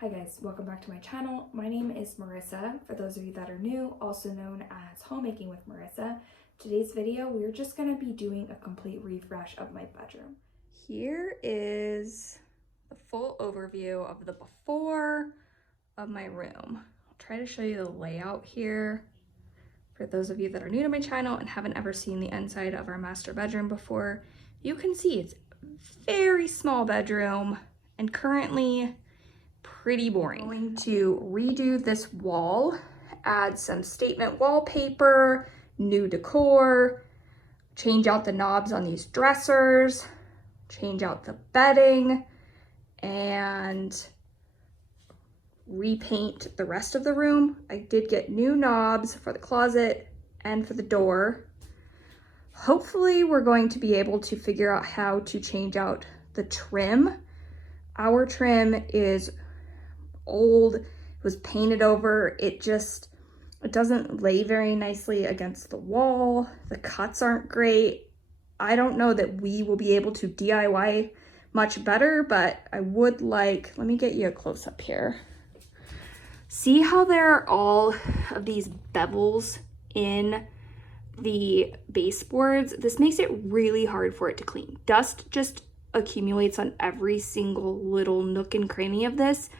Hi guys, welcome back to my channel. My name is Marissa, for those of you that are new, also known as Homemaking with Marissa. Today's video, we're just gonna be doing a complete refresh of my bedroom. Here is the full overview of the before of my room. I'll try to show you the layout here. For those of you that are new to my channel and haven't ever seen the inside of our master bedroom before, you can see it's a very small bedroom and currently pretty boring. I'm going to redo this wall, add some statement wallpaper, new decor, change out the knobs on these dressers, change out the bedding, and repaint the rest of the room. I did get new knobs for the closet and for the door. Hopefully we're going to be able to figure out how to change out the trim. Our trim is old, it was painted over, it doesn't lay very nicely against the wall. The cuts aren't great. I don't know that we will be able to DIY much better, but I would like, let me get you a close-up here. See how there are all of these bevels in the baseboards? This makes it really hard for it to clean. Dust just accumulates on every single little nook and cranny of this.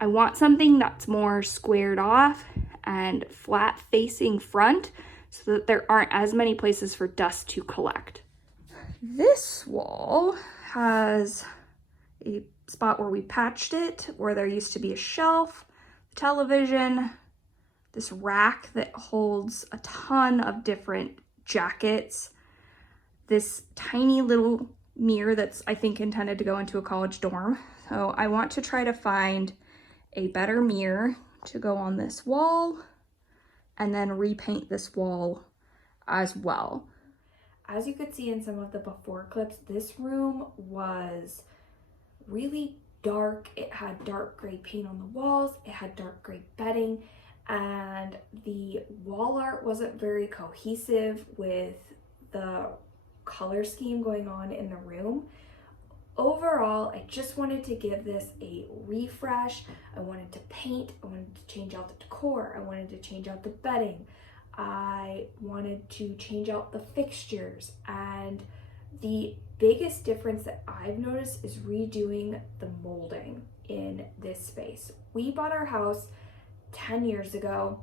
I want something that's more squared off and flat facing front so that there aren't as many places for dust to collect. This wall has a spot where we patched it, where there used to be a shelf, television, this rack that holds a ton of different jackets, this tiny little mirror that's, I think, intended to go into a college dorm. So I want to try to find a better mirror to go on this wall and then repaint this wall as well. As you could see in some of the before clips, this room was really dark. It had dark gray paint on the walls, it had dark gray bedding, and the wall art wasn't very cohesive with the color scheme going on in the room. Overall, I just wanted to give this a refresh. I wanted to paint, I wanted to change out the decor, I wanted to change out the bedding, I wanted to change out the fixtures, and the biggest difference that I've noticed is redoing the molding in this space. We bought our house 10 years ago.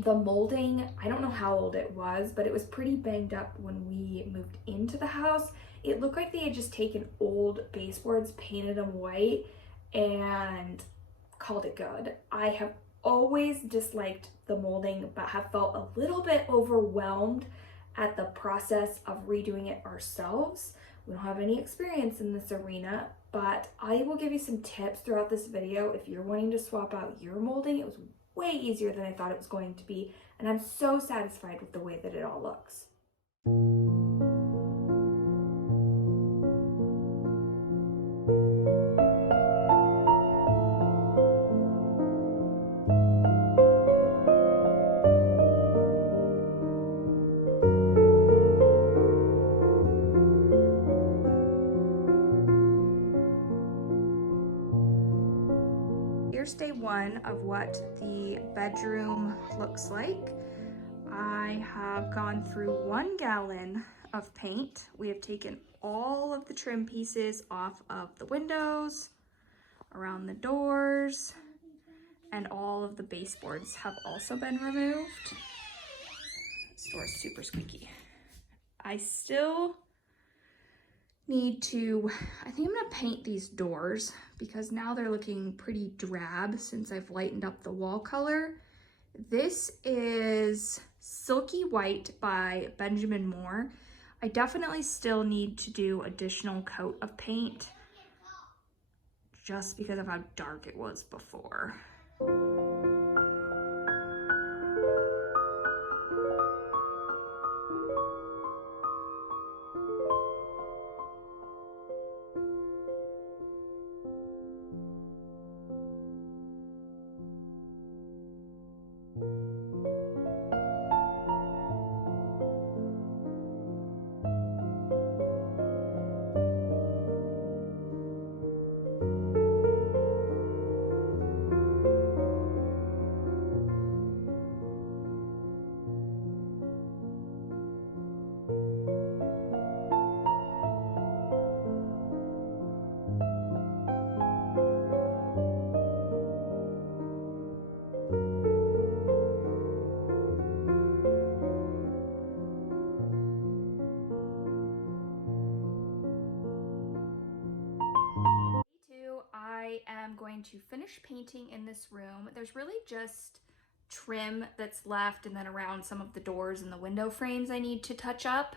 The molding, I don't know how old it was, but it was pretty banged up when we moved into the house. It looked like they had just taken old baseboards, painted them white, and called it good. I have always disliked the molding, but have felt a little bit overwhelmed at the process of redoing it ourselves. We don't have any experience in this arena, but I will give you some tips throughout this video if you're wanting to swap out your molding. It was way easier than I thought it was going to be, and I'm so satisfied with the way that it all looks. Here's day one of what the bedroom looks like. I have gone through 1 gallon of paint. We have taken all of the trim pieces off of the windows, around the doors, and all of the baseboards have also been removed. This door is super squeaky. I still need to, I think I'm gonna paint these doors because now they're looking pretty drab since I've lightened up the wall color. This is Silky White by Benjamin Moore. I definitely still need to do additional coat of paint just because of how dark it was before. to finish painting in this room. There's really just trim that's left, and then around some of the doors and the window frames I need to touch up.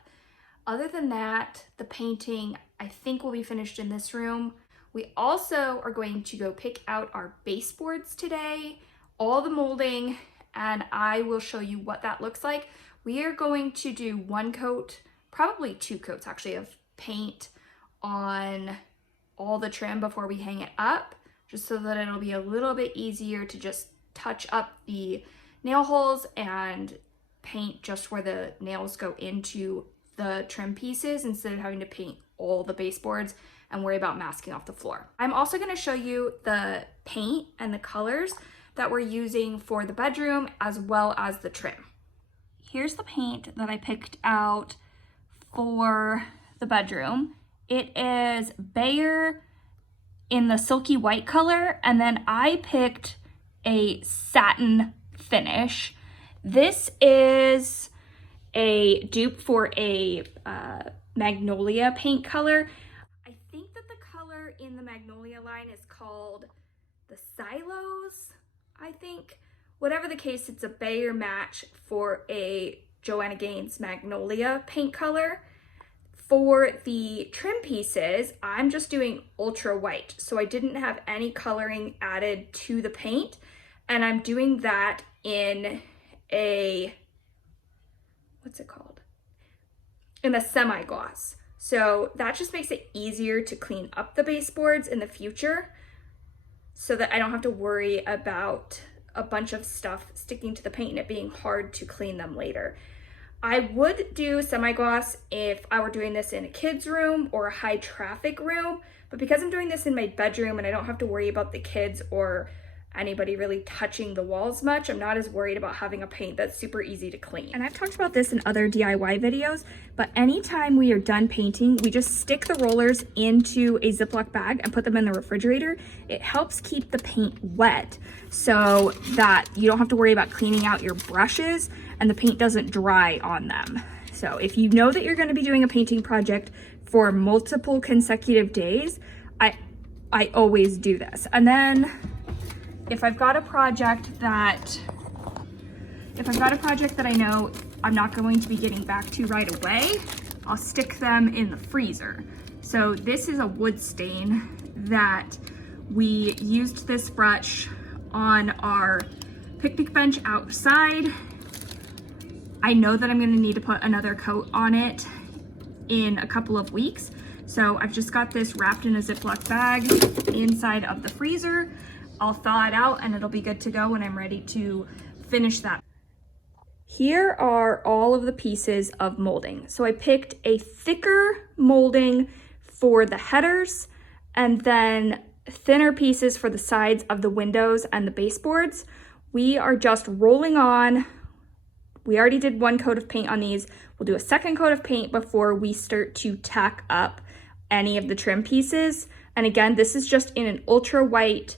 Other than that, the painting I think will be finished in this room. We also are going to go pick out our baseboards today, all the molding, and I will show you what that looks like. We are going to do one coat, probably two coats actually, of paint on all the trim before we hang it up, just so that it'll be a little bit easier to just touch up the nail holes and paint just where the nails go into the trim pieces instead of having to paint all the baseboards and worry about masking off the floor. I'm also going to show you the paint and the colors that we're using for the bedroom as well as the trim. Here's the paint that I picked out for the bedroom. It is Bayer in the silky white color, and then I picked a satin finish. This is a dupe for a magnolia paint color. I think that the color in the magnolia line is called the Silos, I think. Whatever the case, it's a Bayer match for a Joanna Gaines magnolia paint color. For the trim pieces, I'm just doing ultra white, so I didn't have any coloring added to the paint, and I'm doing that in a, what's it called? In a semi-gloss. So that just makes it easier to clean up the baseboards in the future so that I don't have to worry about a bunch of stuff sticking to the paint and it being hard to clean them later. I would do semi-gloss if I were doing this in a kid's room or a high traffic room, but because I'm doing this in my bedroom and I don't have to worry about the kids or anybody really touching the walls much, I'm not as worried about having a paint that's super easy to clean. And I've talked about this in other DIY videos, but anytime we are done painting, we just stick the rollers into a Ziploc bag and put them in the refrigerator. It helps keep the paint wet so that you don't have to worry about cleaning out your brushes and the paint doesn't dry on them. So if you know that you're going to be doing a painting project for multiple consecutive days, I always do this. And then if I've got a project that I know I'm not going to be getting back to right away, I'll stick them in the freezer. So this is a wood stain that we used this brush on our picnic bench outside. I know that I'm going to need to put another coat on it in a couple of weeks. So I've just got this wrapped in a Ziploc bag inside of the freezer. I'll thaw it out and it'll be good to go when I'm ready to finish that. Here are all of the pieces of molding. So I picked a thicker molding for the headers and then thinner pieces for the sides of the windows and the baseboards. We are just rolling on. We already did one coat of paint on these. We'll do a second coat of paint before we start to tack up any of the trim pieces. And again, this is just in an ultra white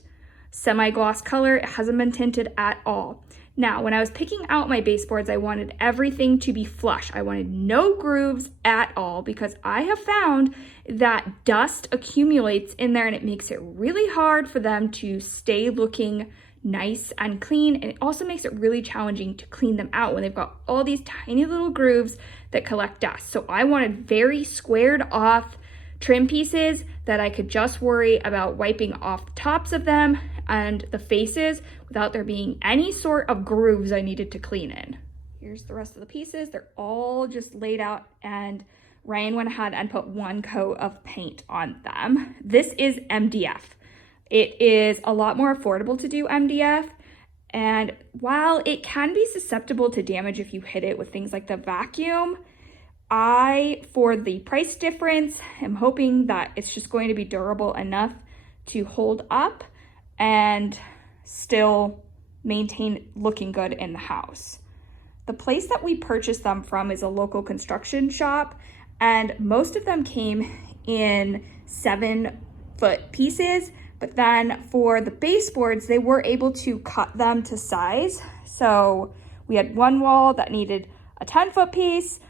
semi-gloss color. It hasn't been tinted at all. Now, when I was picking out my baseboards, I wanted everything to be flush. I wanted no grooves at all because I have found that dust accumulates in there and it makes it really hard for them to stay looking nice and clean, and it also makes it really challenging to clean them out when they've got all these tiny little grooves that collect dust. So I wanted very squared off trim pieces that I could just worry about wiping off the tops of them and the faces without there being any sort of grooves I needed to clean in. Here's the rest of the pieces. They're all just laid out, and Ryan went ahead and put one coat of paint on them. This is MDF. It is a lot more affordable to do MDF, and while it can be susceptible to damage if you hit it with things like the vacuum, for the price difference, am hoping that it's just going to be durable enough to hold up and still maintain looking good in the house. The place that we purchased them from is a local construction shop, and most of them came in 7-foot pieces. But then for the baseboards, they were able to cut them to size. So we had one wall that needed a 10-foot piece,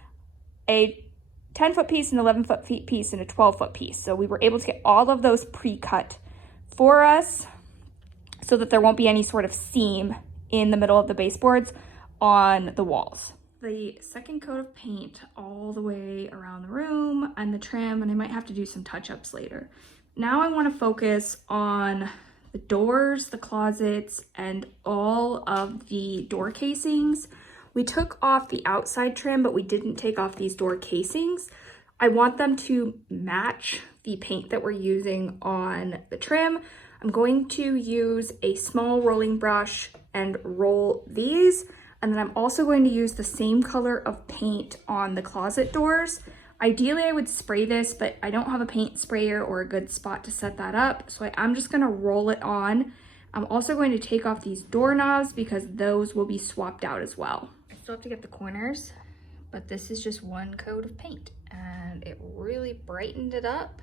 a 10-foot piece, an 11-foot piece, and a 12-foot piece. So we were able to get all of those pre-cut for us. so that there won't be any sort of seam in the middle of the baseboards on the walls. The second coat of paint all the way around the room and the trim, and I might have to do some touch-ups later. Now I want to focus on the doors, the closets, and all of the door casings. We took off the outside trim, but we didn't take off these door casings. I want them to match the paint that we're using on the trim. I'm going to use a small rolling brush and roll these. And then I'm also going to use the same color of paint on the closet doors. Ideally, I would spray this, but I don't have a paint sprayer or a good spot to set that up. So I'm just gonna roll it on. I'm also going to take off these doorknobs because those will be swapped out as well. I still have to get the corners, but this is just one coat of paint and it really brightened it up.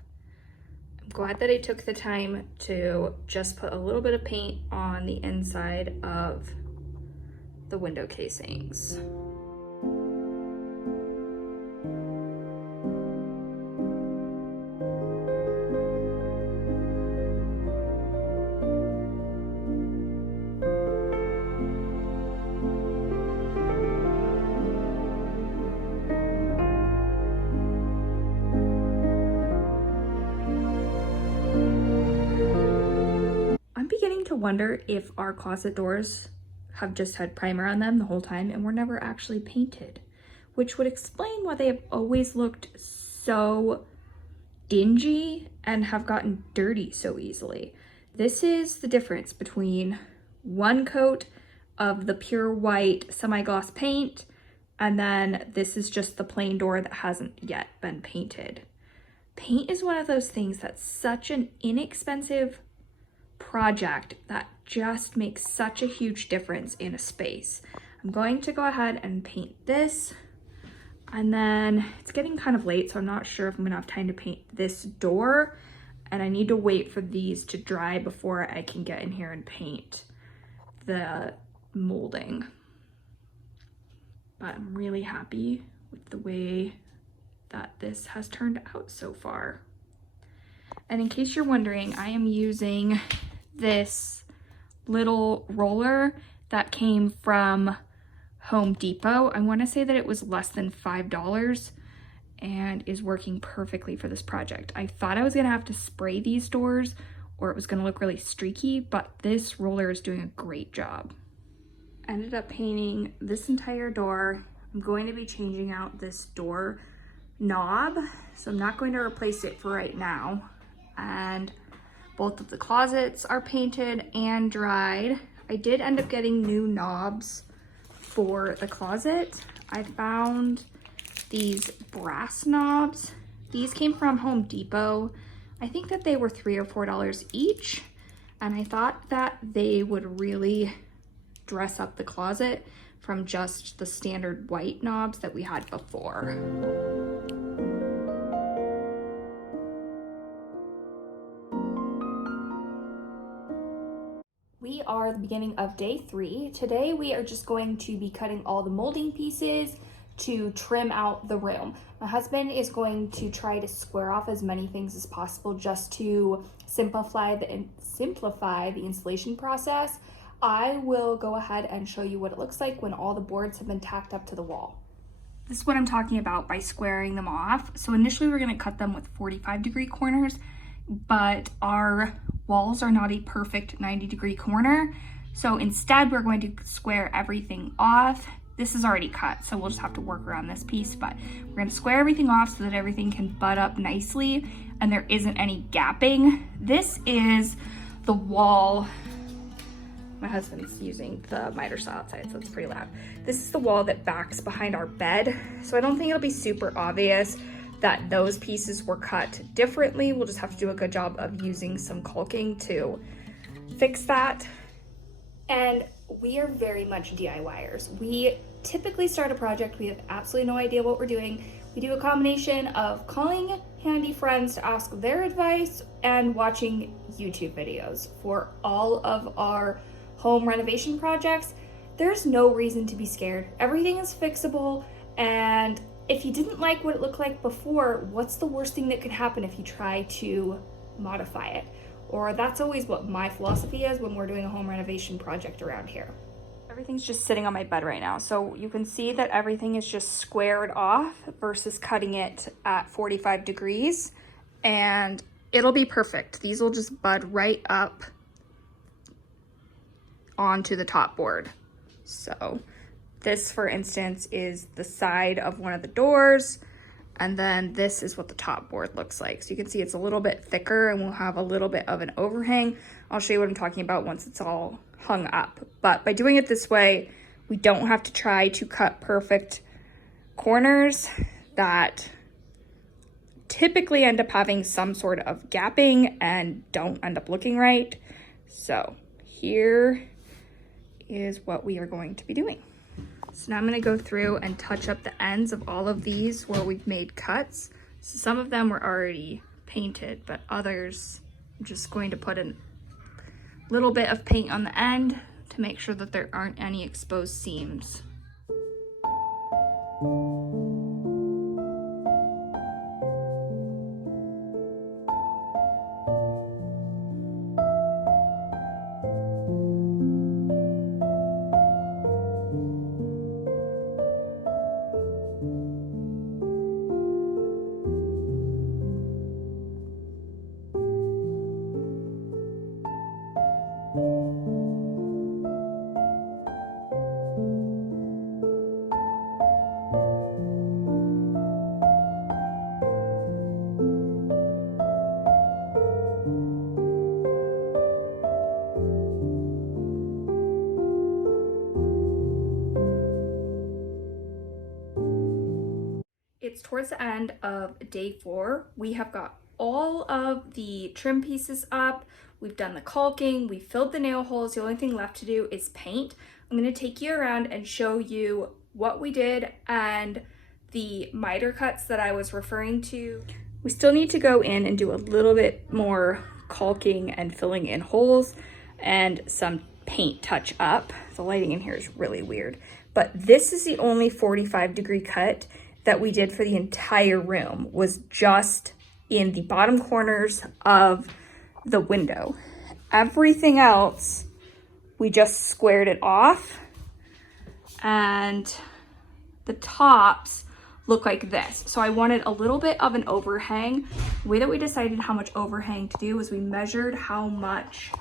I'm glad that I took the time to just put a little bit of paint on the inside of the window casings. I'm beginning to wonder if our closet doors have just had primer on them the whole time and were never actually painted, which would explain why they have always looked so dingy and have gotten dirty so easily. This is the difference between one coat of the pure white semi-gloss paint, and then this is just the plain door that hasn't yet been painted. Paint is one of those things that's such an inexpensive project that just makes such a huge difference in a space. I'm going to go ahead and paint this, and then it's getting kind of late, so I'm not sure if I'm gonna have time to paint this door, and I need to wait for these to dry before I can get in here and paint the molding. But I'm really happy with the way that this has turned out so far. And in case you're wondering, I am using this little roller that came from Home Depot. I want to say that it was less than $5 and is working perfectly for this project. I thought I was gonna have to spray these doors or it was gonna look really streaky, but this roller is doing a great job. I ended up painting this entire door. I'm going to be changing out this door knob, so I'm not going to replace it for right now. And both of the closets are painted and dried. I did end up getting new knobs for the closet. I found these brass knobs. These came from Home Depot. I think that they were $3 or $4 each, and I thought that they would really dress up the closet from just the standard white knobs that we had before. We are the beginning of day 3. Today we are just going to be cutting all the molding pieces to trim out the room. My husband is going to try to square off as many things as possible just to simplify the installation process. I will go ahead and show you what it looks like when all the boards have been tacked up to the wall. This is what I'm talking about by squaring them off. So initially we're going to cut them with 45-degree corners, but our walls are not a perfect 90-degree corner. So instead we're going to square everything off. This is already cut, so we'll just have to work around this piece, but we're going to square everything off so that everything can butt up nicely and there isn't any gapping. This is the wall. My husband's using the miter saw outside, so it's pretty loud. This is the wall that backs behind our bed, so I don't think it'll be super obvious that those pieces were cut differently. We'll just have to do a good job of using some caulking to fix that. And we are very much DIYers. We typically start a project, we have absolutely no idea what we're doing. We do a combination of calling handy friends to ask their advice and watching YouTube videos. For all of our home renovation projects, there's no reason to be scared. Everything is fixable, and if you didn't like what it looked like before, what's the worst thing that could happen if you try to modify it? or that's always what my philosophy is when we're doing a home renovation project around here. Everything's just sitting on my bed right now, so you can see that everything is just squared off versus cutting it at 45 degrees, and it'll be perfect. These will just bud right up onto the top board. So this, for instance, is the side of one of the doors, and then this is what the top board looks like. So you can see it's a little bit thicker and we'll have a little bit of an overhang. I'll show you what I'm talking about once it's all hung up. But by doing it this way, we don't have to try to cut perfect corners that typically end up having some sort of gapping and don't end up looking right. So here is what we are going to be doing. So now I'm going to go through and touch up the ends of all of these where we've made cuts. So some of them were already painted, but others I'm just going to put a little bit of paint on the end to make sure that there aren't any exposed seams. It's towards the end of day 4. We have got all of the trim pieces up. We've done the caulking, we filled the nail holes. The only thing left to do is paint. I'm going to take you around and show you what we did and the miter cuts that I was referring to. We still need to go in and do a little bit more caulking and filling in holes and some paint touch up. The lighting in here is really weird, but this is the only 45-degree cut that we did for the entire room, was just in the bottom corners of the window. Everything else, we just squared it off, and the tops look like this. So I wanted a little bit of an overhang. The way that we decided how much overhang to do was we measured how much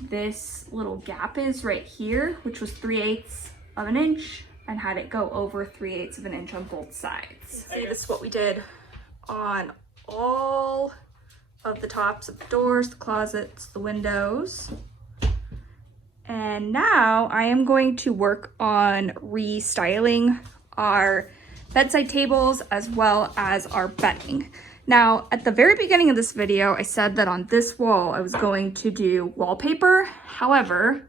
this little gap is right here, which was 3/8 of an inch, and had it go over 3/8 of an inch on both sides. See, this is what we did on all of the tops of the doors, the closets, the windows. And now I am going to work on restyling our bedside tables as well as our bedding. Now, at the very beginning of this video, I said that on this wall, I was going to do wallpaper. However,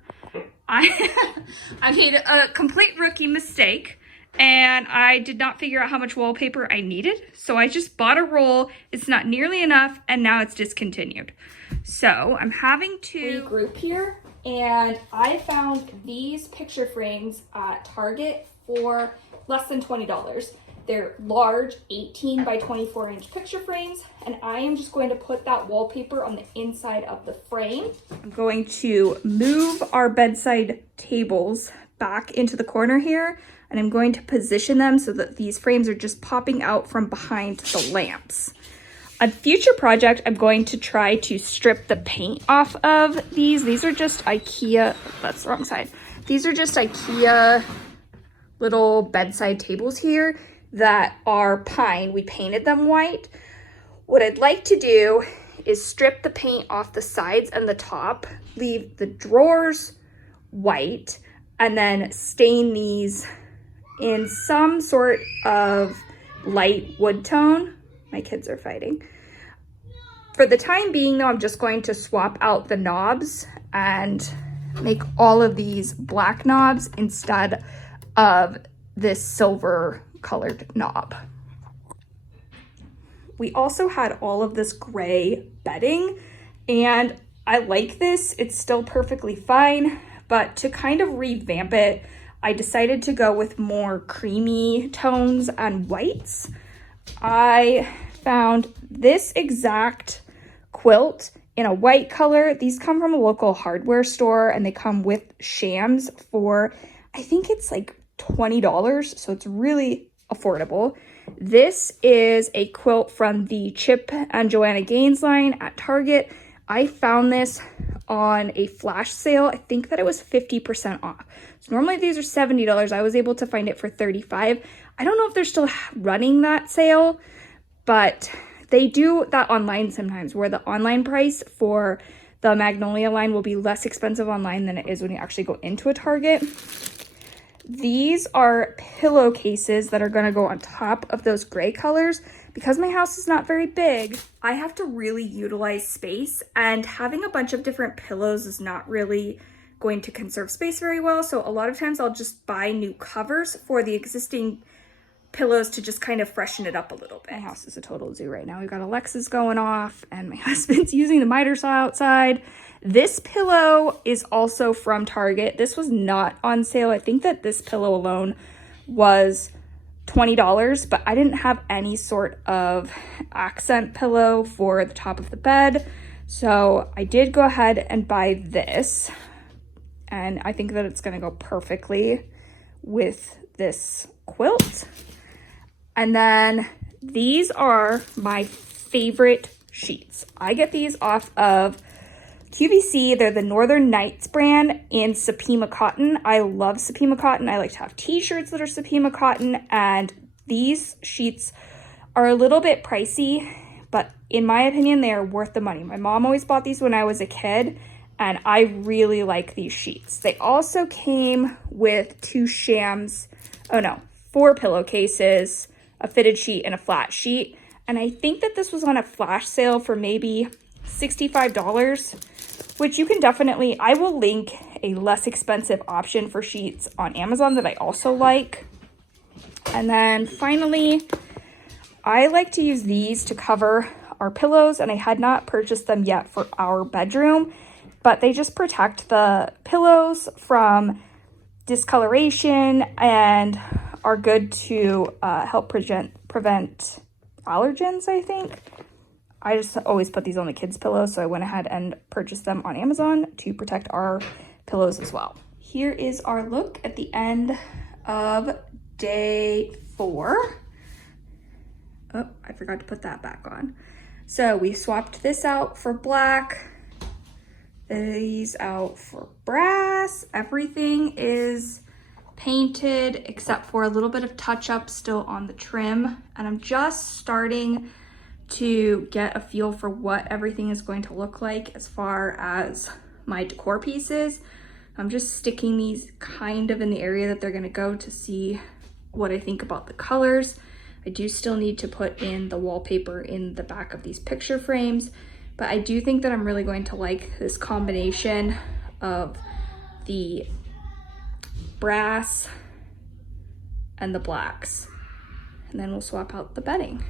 I made a complete rookie mistake and I did not figure out how much wallpaper I needed. So I just bought a roll. It's not nearly enough and now it's discontinued. So I'm having to regroup here, and I found these picture frames at Target for less than $20. They're large 18 by 24 inch picture frames, and I am just going to put that wallpaper on the inside of the frame. I'm going to move our bedside tables back into the corner here, and I'm going to position them so that these frames are just popping out from behind the lamps. A future project, I'm going to try to strip the paint off of these. These are just IKEA, that's the wrong side. These are just IKEA little bedside tables here that are pine. We painted them white. What I'd like to do is strip the paint off the sides and the top, leave the drawers white, and then stain these in some sort of light wood tone. My kids are fighting. For the time being though, I'm just going to swap out the knobs and make all of these black knobs instead of this silver colored knob. We also had all of this gray bedding, and I like this. It's still perfectly fine, but to kind of revamp it, I decided to go with more creamy tones and whites. I found this exact quilt in a white color. These come from a local hardware store and they come with shams for, I think it's like $20, so it's really affordable. This is a quilt from the Chip and Joanna Gaines line at Target. I found this on a flash sale. I think that it was 50% off. So normally these are $70. I was able to find it for $35. I don't know if they're still running that sale, but they do that online sometimes, where the online price for the Magnolia line will be less expensive online than it is when you actually go into a Target. These are pillowcases that are going to go on top of those gray colors. Because my house is not very big, I have to really utilize space, and having a bunch of different pillows is not really going to conserve space very well. So a lot of times I'll just buy new covers for the existing pillows to just kind of freshen it up a little bit. My house is a total zoo right now. We've got Alexa's going off and my husband's using the miter saw outside. This pillow is also from Target. This was not on sale. I think that this pillow alone was $20, but I didn't have any sort of accent pillow for the top of the bed. So I did go ahead and buy this, and I think that it's gonna go perfectly with this quilt. And then these are my favorite sheets. I get these off of QVC. They're the Northern Nights brand in Supima cotton. I love Supima cotton. I like to have t-shirts that are Supima cotton, and these sheets are a little bit pricey, but in my opinion, they are worth the money. My mom always bought these when I was a kid, and I really like these sheets. They also came with 2 shams, 4 pillowcases, a fitted sheet, and a flat sheet. And I think that this was on a flash sale for maybe $65, which you can definitely, I will link a less expensive option for sheets on Amazon that I also like. And then finally, I like to use these to cover our pillows, and I had not purchased them yet for our bedroom, but they just protect the pillows from discoloration and are good to help prevent allergens, I think. I just always put these on the kids' pillows, so I went ahead and purchased them on Amazon to protect our pillows as well. Here is our look at the end of day 4. Oh, I forgot to put that back on. So we swapped this out for black, these out for brass. Everything is painted except for a little bit of touch-up still on the trim, and I'm just starting to get a feel for what everything is going to look like as far as my decor pieces. I'm just sticking these kind of in the area that they're going to go to see what I think about the colors. I do still need to put in the wallpaper in the back of these picture frames, but I do think that I'm really going to like this combination of the brass and the blacks. And then we'll swap out the bedding.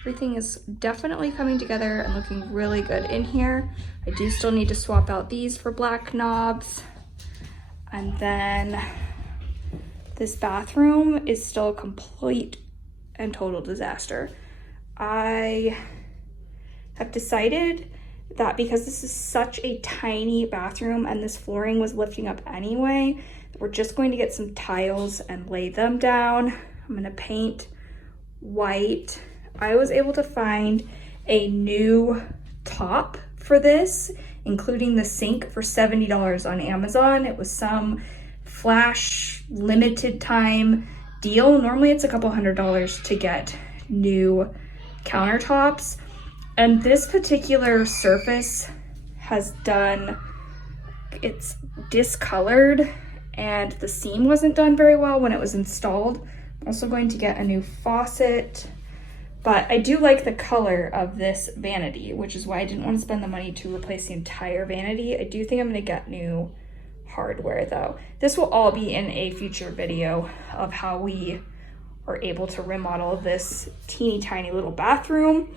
Everything is definitely coming together and looking really good in here. I do still need to swap out these for black knobs. And then this bathroom is still a complete and total disaster. I have decided that because this is such a tiny bathroom and this flooring was lifting up anyway, we're just going to get some tiles and lay them down. I'm gonna paint white. I was able to find a new top for this, including the sink, for $70 on Amazon. It was some flash limited time deal. Normally it's a couple $100s to get new countertops. And this particular surface has done, it's discolored, and the seam wasn't done very well when it was installed. I'm also going to get a new faucet, but I do like the color of this vanity, which is why I didn't want to spend the money to replace the entire vanity. I do think I'm going to get new hardware though. This will all be in a future video of how we are able to remodel this teeny tiny little bathroom.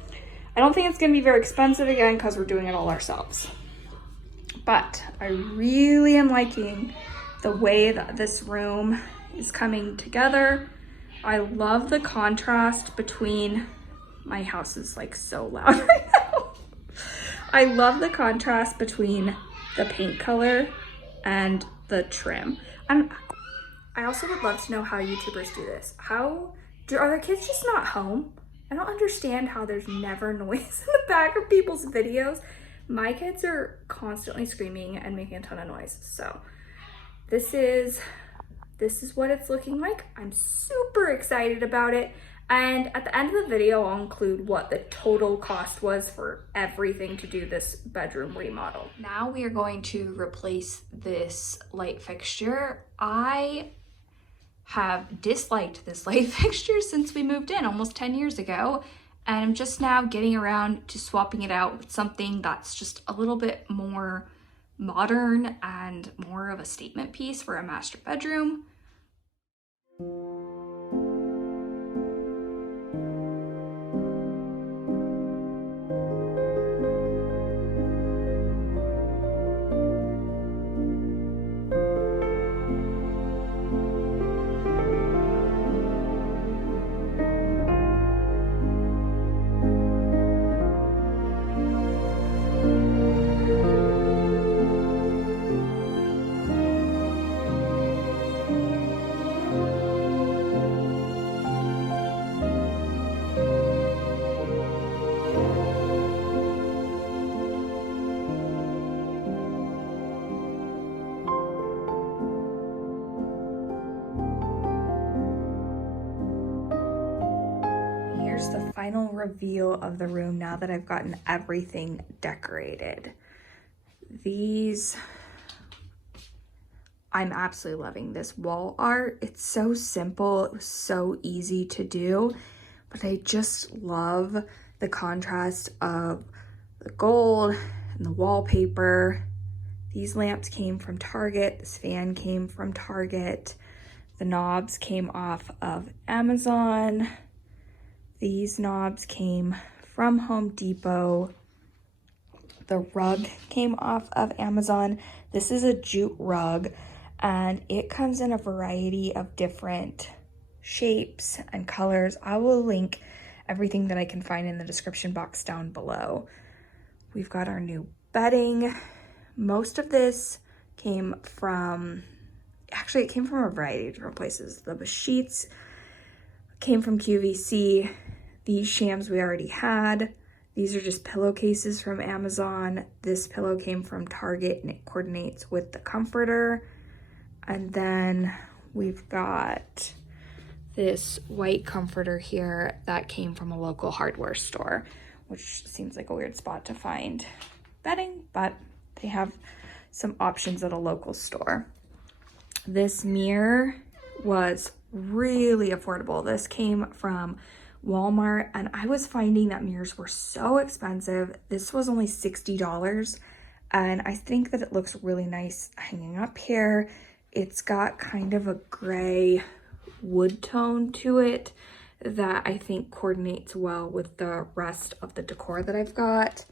I don't think it's going to be very expensive again because we're doing it all ourselves. But I really am liking the way that this room is coming together. I love the contrast between, my house is like so loud right now. I love the contrast between the paint color and the trim. And I also would love to know how YouTubers do this. Are their kids just not home? I don't understand how there's never noise in the back of people's videos. My kids are constantly screaming and making a ton of noise. So this is what it's looking like. I'm super excited about it. And at the end of the video, I'll include what the total cost was for everything to do this bedroom remodel. Now we are going to replace this light fixture. I have disliked this light fixture since we moved in almost 10 years ago. And I'm just now getting around to swapping it out with something that's just a little bit more modern and more of a statement piece for a master bedroom. Here's the final reveal of the room now that I've gotten everything decorated. I'm absolutely loving this wall art. It's so simple, it was so easy to do, but I just love the contrast of the gold and the wallpaper. These lamps came from Target, this fan came from Target, the knobs came off of Amazon. These knobs came from Home Depot. The rug came off of Amazon. This is a jute rug, and it comes in a variety of different shapes and colors. I will link everything that I can find in the description box down below. We've got our new bedding. Most of this came from, actually it came from a variety of different places. The sheets came from QVC. These shams we already had. These are just pillowcases from Amazon. This pillow came from Target and it coordinates with the comforter. And then we've got this white comforter here that came from a local hardware store, which seems like a weird spot to find bedding, but they have some options at a local store. This mirror was really affordable. This came from Walmart, and I was finding that mirrors were so expensive. This was only $60, and I think that it looks really nice hanging up here. It's got kind of a gray wood tone to it that I think coordinates well with the rest of the decor that I've got.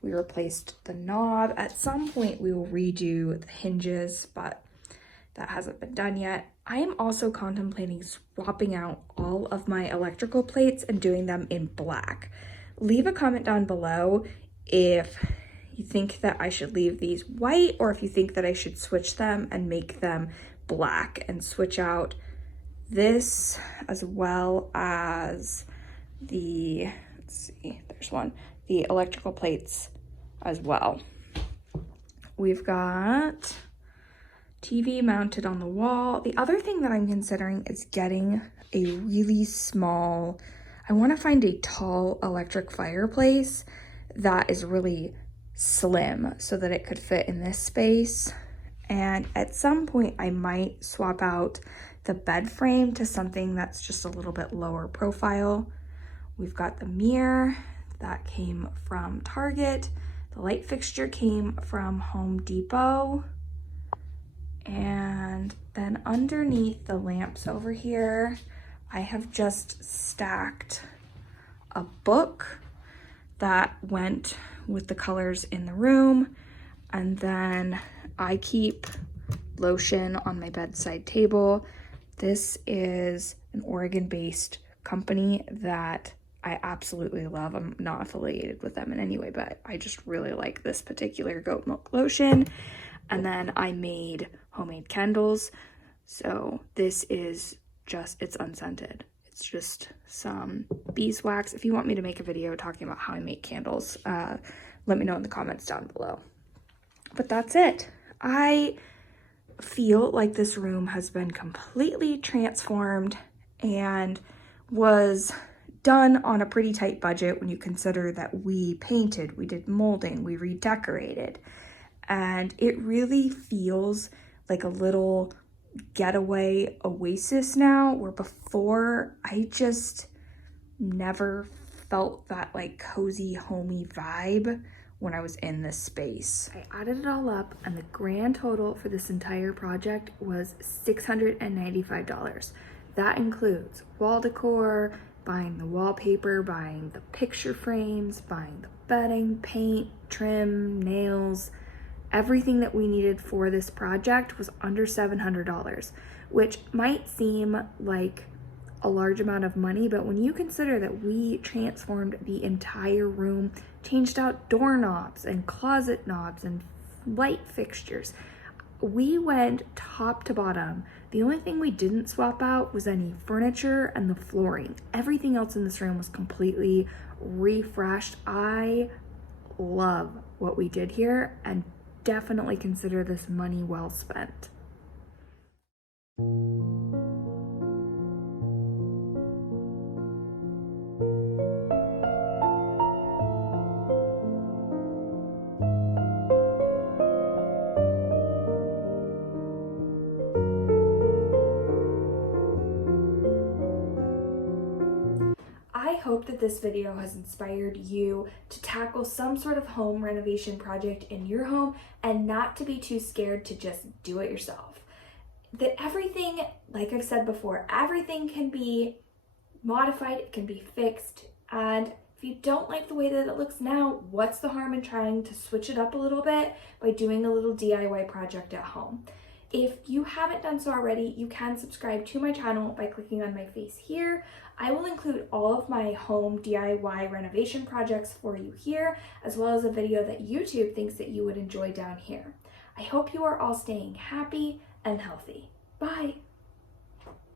We replaced the knob. At some point we will redo the hinges, but that hasn't been done yet. I am also contemplating swapping out all of my electrical plates and doing them in black. Leave a comment down below if you think that I should leave these white or if you think that I should switch them and make them black and switch out this as well as the, let's see, there's one, the electrical plates as well. We've got TV mounted on the wall. The other thing that I'm considering is getting a really small, I want to find a tall electric fireplace that is really slim so that it could fit in this space. And at some point I might swap out the bed frame to something that's just a little bit lower profile. We've got the mirror that came from Target. The light fixture came from Home Depot. And then underneath the lamps over here, I have just stacked a book that went with the colors in the room. And then I keep lotion on my bedside table. This is an Oregon-based company that I absolutely love. I'm not affiliated with them in any way, but I just really like this particular goat milk lotion. And then I made homemade candles. So this is just, it's unscented. It's just some beeswax. If you want me to make a video talking about how I make candles, let me know in the comments down below. But that's it. I feel like this room has been completely transformed and was done on a pretty tight budget when you consider that we painted, we did molding, we redecorated, and it really feels like a little getaway oasis now, where before I just never felt that like cozy homey vibe when I was in this space. I added it all up and the grand total for this entire project was $695. That includes wall decor, buying the wallpaper, buying the picture frames, buying the bedding, paint, trim, nails. Everything that we needed for this project was under $700, which might seem like a large amount of money, but when you consider that we transformed the entire room, changed out doorknobs and closet knobs and light fixtures, we went top to bottom. The only thing we didn't swap out was any furniture and the flooring. Everything else in this room was completely refreshed. I love what we did here and definitely consider this money well spent. I hope that this video has inspired you to tackle some sort of home renovation project in your home and not to be too scared to just do it yourself. That everything, like I've said before, everything can be modified, it can be fixed, and if you don't like the way that it looks now, what's the harm in trying to switch it up a little bit by doing a little DIY project at home? If you haven't done so already, you can subscribe to my channel by clicking on my face here. I will include all of my home DIY renovation projects for you here, as well as a video that YouTube thinks that you would enjoy down here. I hope you are all staying happy and healthy. Bye!